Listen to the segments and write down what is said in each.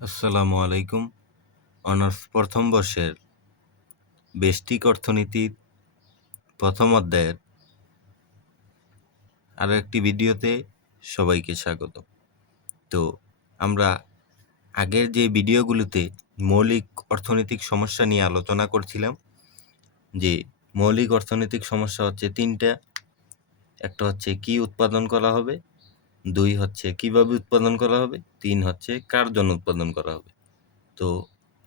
আসসালামু আলাইকুম। অনার্স প্রথম বর্ষের ব্যষ্টিক অর্থনীতির প্রথম অধ্যায়ের আরও একটি ভিডিওতে সবাইকে স্বাগত। তো আমরা আগের যে ভিডিওগুলোতে মৌলিক অর্থনৈতিক সমস্যা নিয়ে আলোচনা করছিলাম, যে মৌলিক অর্থনৈতিক সমস্যা হচ্ছে তিনটা। একটা হচ্ছে কি উৎপাদন করা হবে, 2 হচ্ছে কিভাবে উৎপাদন করা হবে, 3 হচ্ছে কার জন্য উৎপাদন করা হবে। তো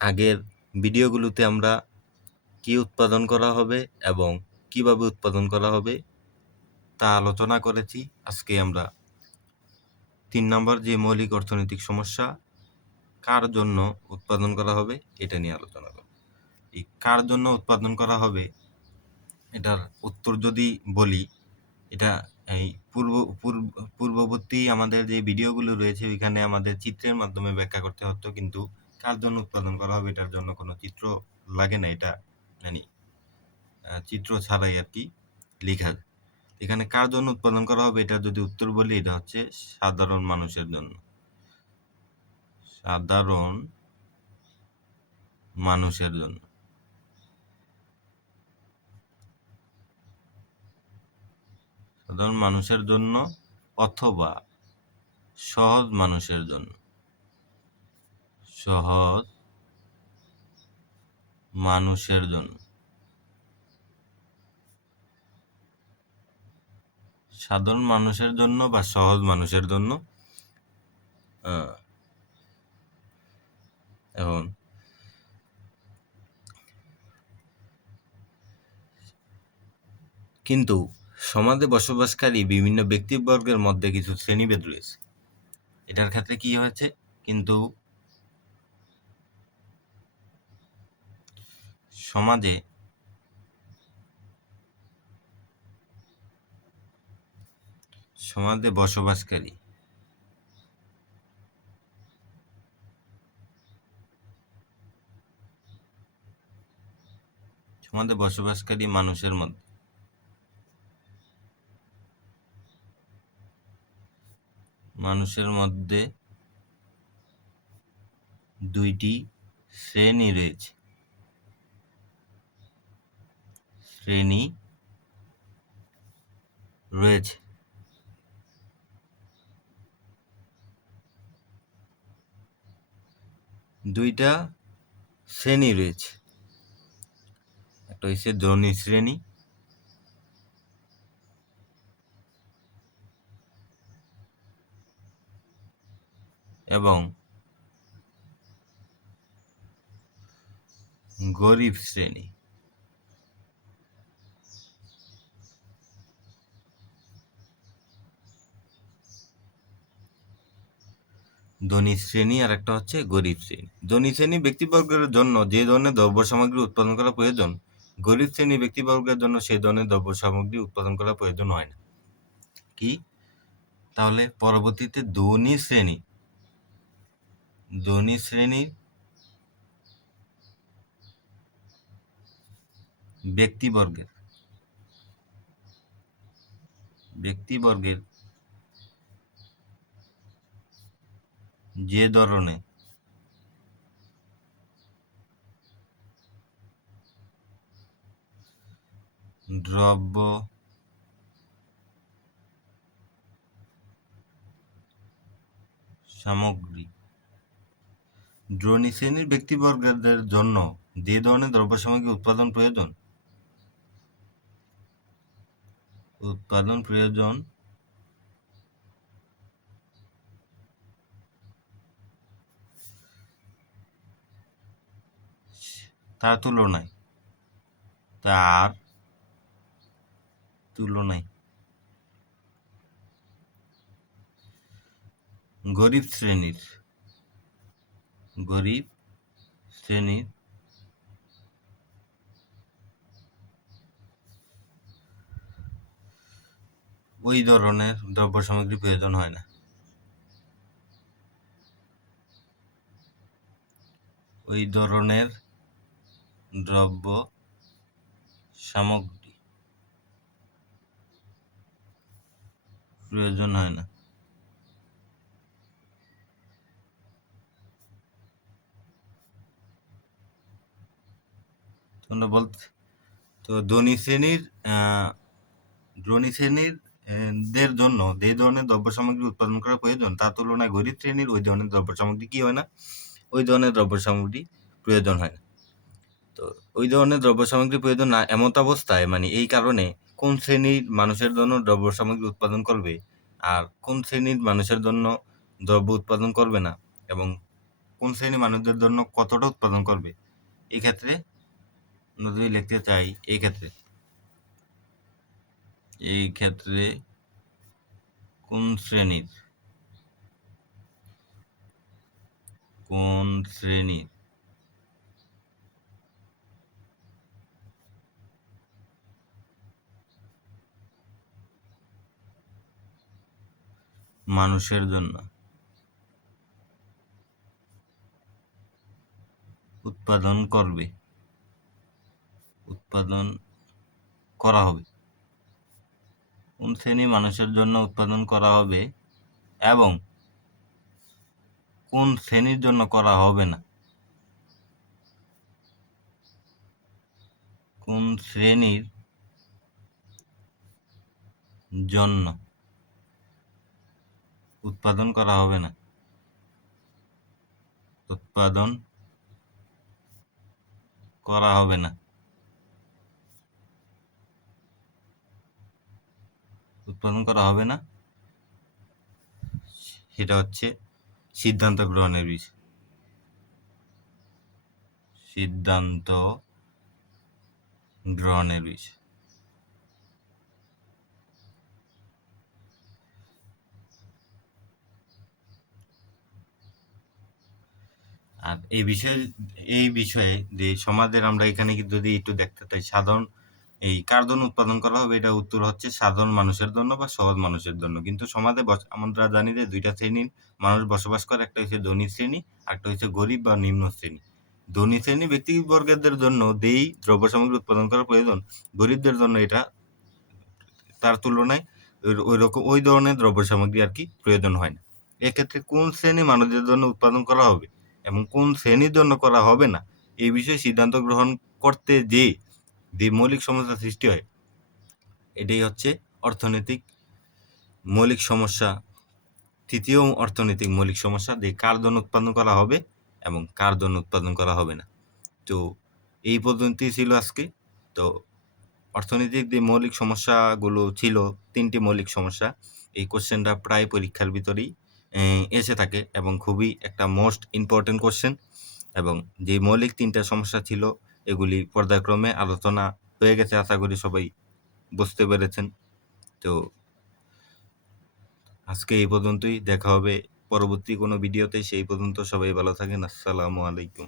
আগের ভিডিওগুলোতে আমরা কি উৎপাদন করা হবে এবং কিভাবে উৎপাদন করা হবে তা আলোচনা করেছি। আজকে আমরা 3 নম্বর যে মৌলিক অর্থনৈতিক সমস্যা, কার জন্য উৎপাদন করা হবে, এটা নিয়ে আলোচনা করব। এই কার জন্য উৎপাদন করা হবে এটার উত্তর যদি বলি, এটা এই পূর্ববর্তী আমাদের যে ভিডিওগুলো রয়েছে ওইখানে আমাদের চিত্রের মাধ্যমে ব্যাখ্যা করতে হতো, কিন্তু কার জন্য উৎপাদন করা হবে এটার জন্য কোনো চিত্র লাগে না, এটা মানে চিত্র ছাড়াই আর কি লেখা। এখানে কার জন্য উৎপাদন করা হবে এটা যদি উত্তর বলি, এটা হচ্ছে সাধারণ মানুষের জন্য। সাধারণ মানুষের জন্য। সাধারণ মানুষের জন্য অথবা সহজ মানুষের জন্য। সহজ মানুষের জন্য। সাধারণ মানুষের জন্য বা সহজ মানুষের জন্য। এখন কিন্তু সমাজে বসবাসকারী বিভিন্ন ব্যক্তিবর্গের মধ্যে কিছু শ্রেণীভেদ রয়েছে। এটার ক্ষেত্রে কি হয়েছে, কিন্তু সমাজে বসবাসকারী মানুষের মধ্যে দুইটি শ্রেণী রয়েছে। দুইটা শ্রেণী রয়েছে। একটা হচ্ছে ধনী শ্রেণী এবং গরিব শ্রেণী। ধনী শ্রেণী আর একটা হচ্ছে গরিব শ্রেণী। ধনী শ্রেণী ব্যক্তিবর্গের জন্য যে ধরনের দ্রব্য সামগ্রী উৎপাদন করা প্রয়োজন, গরিব শ্রেণী ব্যক্তিবর্গের জন্য সেই ধরনের দ্রব্য সামগ্রী উৎপাদন করা প্রয়োজন হয় না। কি তাহলে পরবর্তীতে ধনী শ্রেণীর ব্যক্তিবর্গের যে ধরনের দ্রব্য সামগ্রী, ধনী শ্রেণীর ব্যক্তিবর্গের জন্য যে ধরনের দ্রব্য সামগ্রী উৎপাদন প্রয়োজন তার তুলনায় গরিব শ্রেণীর ওই ধরনের দ্রব্য সামগ্রী প্রয়োজন হয় না। ওই ধরনের দ্রব্য সামগ্রী প্রয়োজন হয় না। তোমরা বলতে তো ধনী শ্রেণীর দের জন্য যে ধরনের দ্রব্য সামগ্রী উৎপাদন করা প্রয়োজন তার তুলনায় গরিব শ্রেণীর ওই ধরনের দ্রব্য সামগ্রী কি হয় না, ওই ধরনের দ্রব্য সামগ্রী প্রয়োজন হয় না। তো ওই ধরনের দ্রব্য সামগ্রী প্রয়োজন না এমত অবস্থায় মানে এই কারণে কোন শ্রেণীর মানুষের জন্য দ্রব্য সামগ্রী উৎপাদন করবে আর কোন শ্রেণীর মানুষের জন্য দ্রব্য উৎপাদন করবে না এবং কোন শ্রেণীর মানুষদের জন্য কতটা উৎপাদন করবে, এই ক্ষেত্রে আমরা যদি লিখতে চাই এই ক্ষেত্রে কোন শ্রেণীর মানুষের জন্য উৎপাদন করা হবে, কোন শ্রেণী মানুষের জন্য উৎপাদন করা হবে এবং কোন শ্রেণীর জন্য করা হবে না, কোন শ্রেণীর জন্য উৎপাদন করা হবে না, উৎপাদন করা হবে না, উৎপাদন করা হবে না, সেটা হচ্ছে সিদ্ধান্ত গ্রহণের বিষয়। সিদ্ধান্ত গ্রহণের বিষয়। আর এই বিষয়ে যে সমাজের আমরা এখানে যদি একটু দেখতে চাই সাধারণ এই কার জন্য উৎপাদন করা হবে, এটা উত্তর হচ্ছে সাধারণ মানুষের জন্য বা সহজ মানুষের জন্য। কিন্তু সমাজে আমরা জানি যে দুইটা শ্রেণীর মানুষ বসবাস করে, একটা হচ্ছে ধনী শ্রেণী আর একটা হচ্ছে গরিব বা নিম্ন শ্রেণী। ধনী শ্রেণী ব্যক্তিবর্গের জন্য যেই দ্রব্য সামগ্রী উৎপাদন করা প্রয়োজন, গরিবদের জন্য এটা তার তুলনায় ওই ধরনের দ্রব্য সামগ্রী আর কি প্রয়োজন হয় না। এক্ষেত্রে কোন শ্রেণী মানুষদের জন্য উৎপাদন করা হবে এবং কোন শ্রেণীর জন্য করা হবে না এই বিষয়ে সিদ্ধান্ত গ্রহণ করতে যে মৌলিক সমস্যা সৃষ্টি হয়, এটাই হচ্ছে অর্থনৈতিক মৌলিক সমস্যা। তৃতীয় অর্থনৈতিক মৌলিক সমস্যা যে কার জন্য উৎপাদন করা হবে এবং কার জন্য উৎপাদন করা হবে না। তো এই পর্যন্তই ছিল আজকে। তো অর্থনৈতিক যে মৌলিক সমস্যাগুলো ছিল, 3টি মৌলিক সমস্যা, এই কোশ্চেনটা প্রায় পরীক্ষার ভিতরেই এসে থাকে এবং খুবই একটা মোস্ট ইম্পর্টেন্ট কোশ্চেন। এবং যে মৌলিক 3টা সমস্যা ছিল এগুলি পর্যায়ক্রমে আলোচনা হয়ে গেছে, আশা করি সবাই বুঝতে পেরেছেন। তো আজকে এই পর্যন্তই, দেখা হবে পরবর্তী কোনো ভিডিওতে। সেই পর্যন্ত সবাই ভালো থাকেন। আসসালামু আলাইকুম।